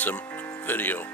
some video.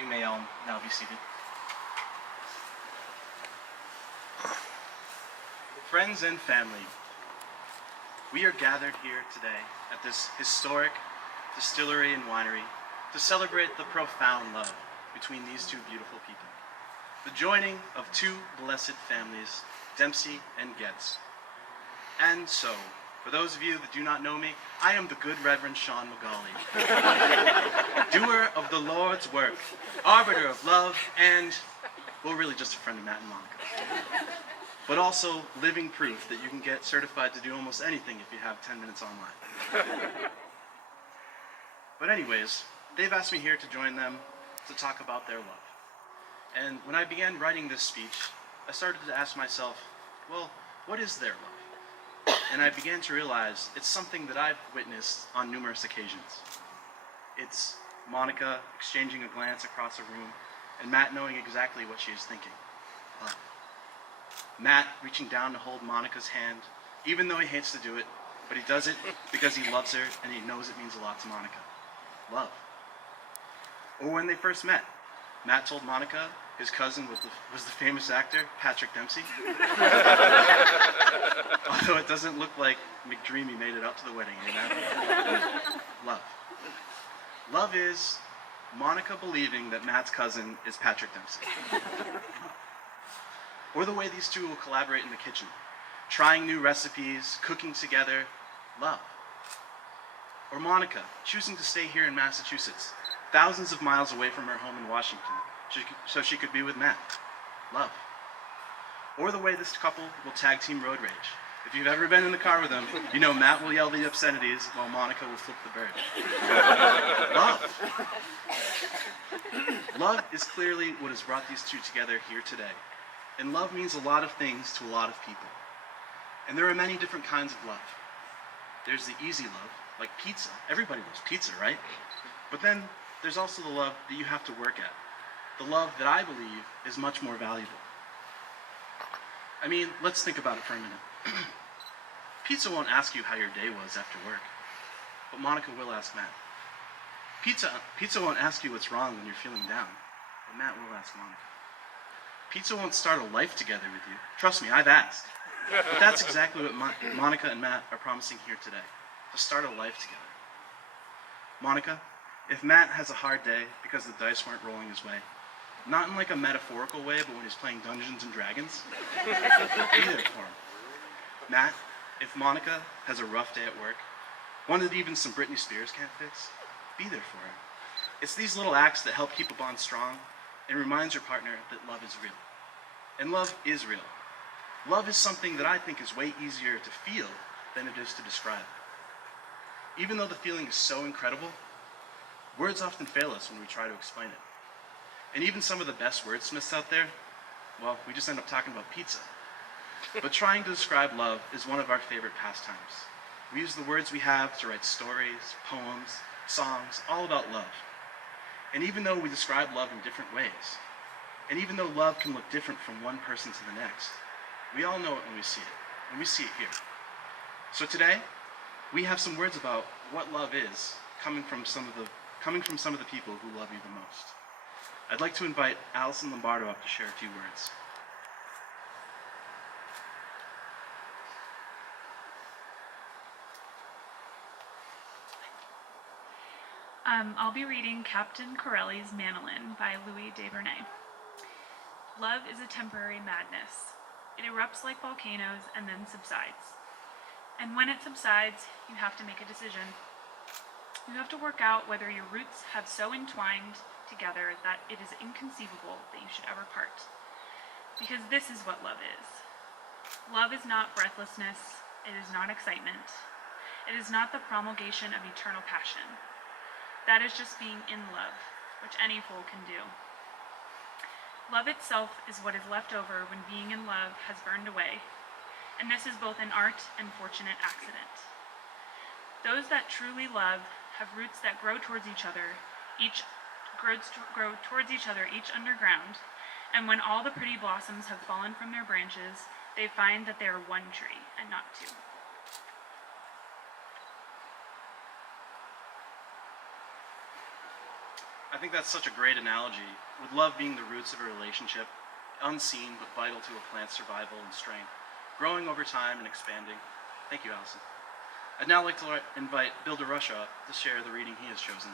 You may all now be seated. Friends and family, we are gathered here today at this historic distillery and winery to celebrate the profound love between these two beautiful people. The joining of two blessed families, Dempsey and Getz. And so, for those of you that do not know me, I am the good Reverend Sean Magali, doer of the Lord's work, arbiter of love, and, well, really just a friend of Matt and Monica. But also living proof that you can get certified to do almost anything if you have 10 minutes online. But anyways, they've asked me here to join them to talk about their love. And when I began writing this speech, I started to ask myself, well, what is their love? And I began to realize it's something that I've witnessed on numerous occasions. It's Monica exchanging a glance across a room and Matt knowing exactly what she is thinking. Love. Matt reaching down to hold Monica's hand, even though he hates to do it, but he does it because he loves her and he knows it means a lot to Monica. Love. Or when they first met, Matt told Monica his cousin was the famous actor, Patrick Dempsey. Although it doesn't look like McDreamy made it up to the wedding, amen? Love. Love is Monica believing that Matt's cousin is Patrick Dempsey. Or the way these two will collaborate in the kitchen, trying new recipes, cooking together. Love. Or Monica choosing to stay here in Massachusetts, thousands of miles away from her home in Washington, so she could be with Matt. Love. Or the way this couple will tag team road rage. If you've ever been in the car with them, you know Matt will yell the obscenities while Monica will flip the bird. Love. Love is clearly what has brought these two together here today. And love means a lot of things to a lot of people. And there are many different kinds of love. There's the easy love, like pizza. Everybody loves pizza, right? But then there's also the love that you have to work at. The love that I believe is much more valuable. I mean, let's think about it for a minute. Pizza won't ask you how your day was after work, but Monica will ask Matt. Pizza won't ask you what's wrong when you're feeling down, but Matt will ask Monica. Pizza won't start a life together with you. Trust me, I've asked. But that's exactly what Monica and Matt are promising here today, to start a life together. Monica, if Matt has a hard day because the dice weren't rolling his way, not in like a metaphorical way, but when he's playing Dungeons and Dragons, be there for him. Matt, if Monica has a rough day at work, one that even some Britney Spears can't fix, be there for her. It's these little acts that help keep a bond strong and reminds your partner that love is real. And love is real. Love is something that I think is way easier to feel than it is to describe. Even though the feeling is so incredible, words often fail us when we try to explain it. And even some of the best wordsmiths out there, well, we just end up talking about pizza. But trying to describe love is one of our favorite pastimes. We use the words we have to write stories, poems, songs, all about love. And even though we describe love in different ways, and even though love can look different from one person to the next, we all know it when we see it, and we see it here. So today, we have some words about what love is coming from some of the people who love you the most. I'd like to invite Allison Lombardo up to share a few words. I'll be reading Captain Corelli's Manolin by Louis Desbernay. Love is a temporary madness. It erupts like volcanoes and then subsides. And when it subsides, you have to make a decision. You have to work out whether your roots have so entwined together that it is inconceivable that you should ever part. Because this is what love is. Love is not breathlessness. It is not excitement. It is not the promulgation of eternal passion. That is just being in love, which any fool can do. Love itself is what is left over when being in love has burned away, and this is both an art and fortunate accident. Those that truly love have roots that grow towards each other, each underground, and when all the pretty blossoms have fallen from their branches, they find that they are one tree and not two. I think that's such a great analogy, with love being the roots of a relationship, unseen but vital to a plant's survival and strength, growing over time and expanding. Thank you, Allison. I'd now like to invite Bill DeRusha up to share the reading he has chosen.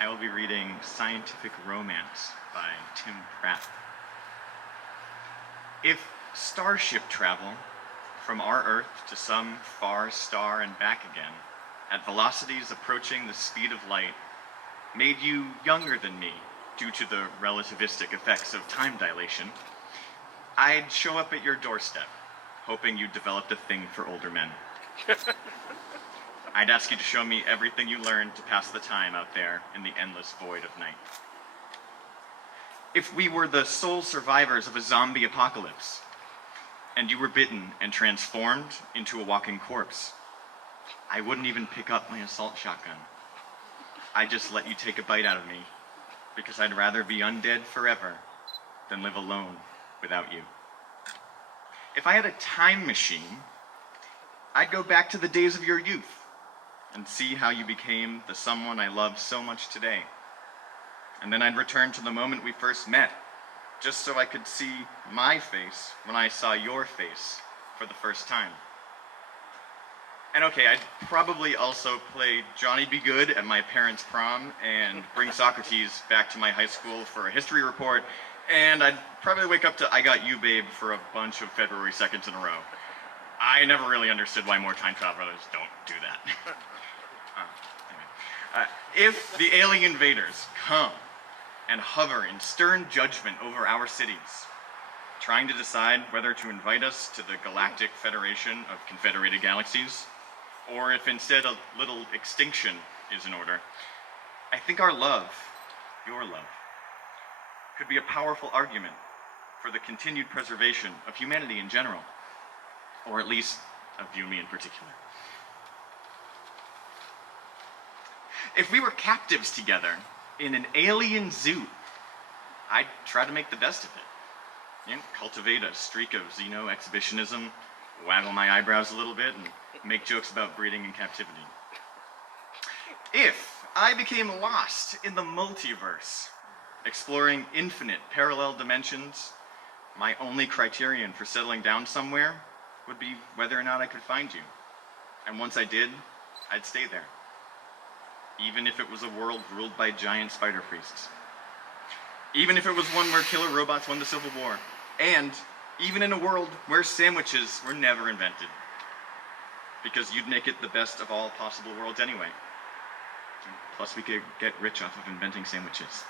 I will be reading Scientific Romance by Tim Pratt. If starship travel from our Earth to some far star and back again, at velocities approaching the speed of light, made you younger than me due to the relativistic effects of time dilation, I'd show up at your doorstep, hoping you developed a thing for older men. I'd ask you to show me everything you learned to pass the time out there in the endless void of night. If we were the sole survivors of a zombie apocalypse, and you were bitten and transformed into a walking corpse, I wouldn't even pick up my assault shotgun. I'd just let you take a bite out of me, because I'd rather be undead forever than live alone without you. If I had a time machine, I'd go back to the days of your youth and see how you became the someone I love so much today. And then I'd return to the moment we first met, just so I could see my face when I saw your face for the first time. And okay, I'd probably also play Johnny Be Good at my parents' prom and bring Socrates back to my high school for a history report, and I'd probably wake up to I Got You Babe for a bunch of February 2nds in a row. I never really understood why more time travelers don't do that. If the alien invaders come and hover in stern judgment over our cities, trying to decide whether to invite us to the Galactic Federation of Confederated Galaxies, or if instead a little extinction is in order, I think our love, your love, could be a powerful argument for the continued preservation of humanity in general, or at least of you and me in particular. If we were captives together in an alien zoo, I'd try to make the best of it. You know, cultivate a streak of xeno-exhibitionism, waggle my eyebrows a little bit, and make jokes about breeding in captivity. If I became lost in the multiverse, exploring infinite parallel dimensions, my only criterion for settling down somewhere would be whether or not I could find you. And once I did, I'd stay there. Even if it was a world ruled by giant spider priests. Even if it was one where killer robots won the Civil War. And even in a world where sandwiches were never invented. Because you'd make it the best of all possible worlds anyway. Plus we could get rich off of inventing sandwiches.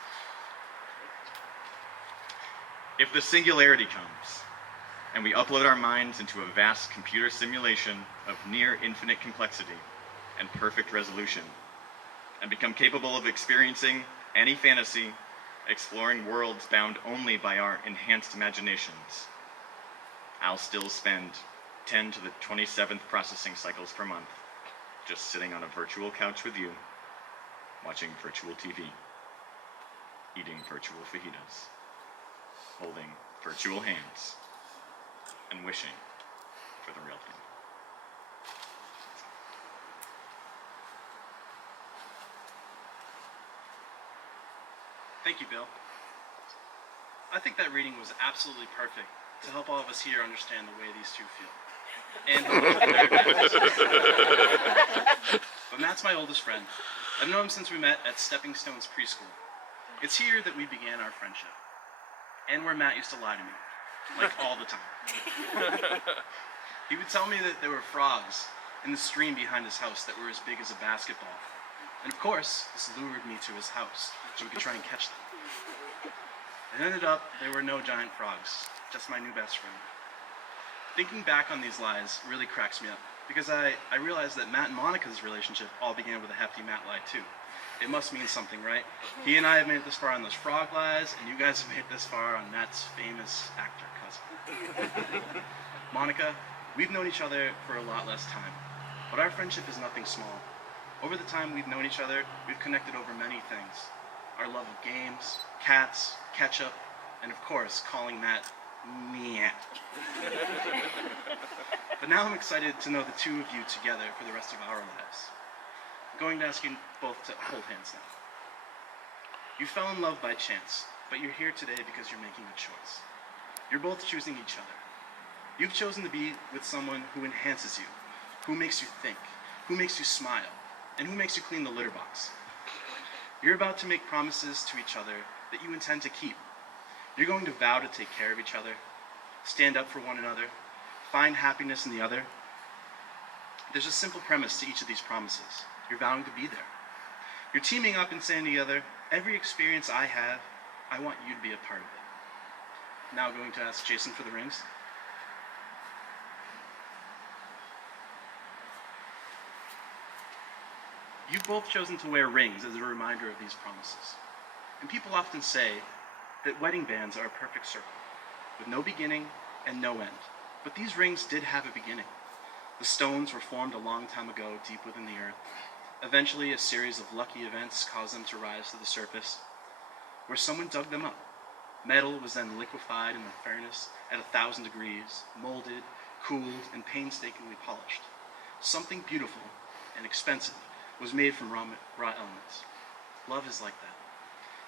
If the singularity comes, and we upload our minds into a vast computer simulation of near infinite complexity and perfect resolution, and become capable of experiencing any fantasy, exploring worlds bound only by our enhanced imaginations, I'll still spend 10 to the 27th processing cycles per month just sitting on a virtual couch with you, watching virtual TV, eating virtual fajitas, holding virtual hands, and wishing for the real thing. Thank you, Bill. I think that reading was absolutely perfect to help all of us here understand the way these two feel. And but Matt's my oldest friend. I've known him since we met at Stepping Stones Preschool. It's here that we began our friendship. And where Matt used to lie to me, like all the time. He would tell me that there were frogs in the stream behind his house that were as big as a basketball. And of course, this lured me to his house so we could try and catch them. It ended up there were no giant frogs, just my new best friend. Thinking back on these lies really cracks me up, because I realized that Matt and Monica's relationship all began with a hefty Matt lie too. It must mean something, right? He and I have made it this far on those frog lies, and you guys have made it this far on Matt's famous actor cousin. Monica, we've known each other for a lot less time, but our friendship is nothing small. Over the time we've known each other, we've connected over many things. Our love of games, cats, ketchup, and of course, calling Matt meh. But now I'm excited to know the two of you together for the rest of our lives. I'm going to ask you both to hold hands now. You fell in love by chance, but you're here today because you're making a choice. You're both choosing each other. You've chosen to be with someone who enhances you, who makes you think, who makes you smile, and who makes you clean the litter box. You're about to make promises to each other that you intend to keep. You're going to vow to take care of each other, stand up for one another, find happiness in the other. There's a simple premise to each of these promises. You're vowing to be there. You're teaming up and saying together, every experience I have, I want you to be a part of it. Now going to ask Jason for the rings. You've both chosen to wear rings as a reminder of these promises. And people often say that wedding bands are a perfect circle, with no beginning and no end. But these rings did have a beginning. The stones were formed a long time ago, deep within the earth. Eventually, a series of lucky events caused them to rise to the surface, where someone dug them up. Metal was then liquefied in a furnace at 1,000 degrees, molded, cooled, and painstakingly polished. Something beautiful and expensive was made from raw elements. Love is like that.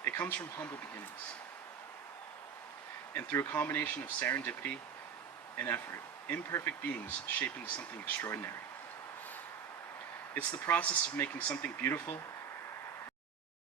It comes from humble beginnings. And through a combination of serendipity and effort, imperfect beings shape into something extraordinary. It's the process of making something beautiful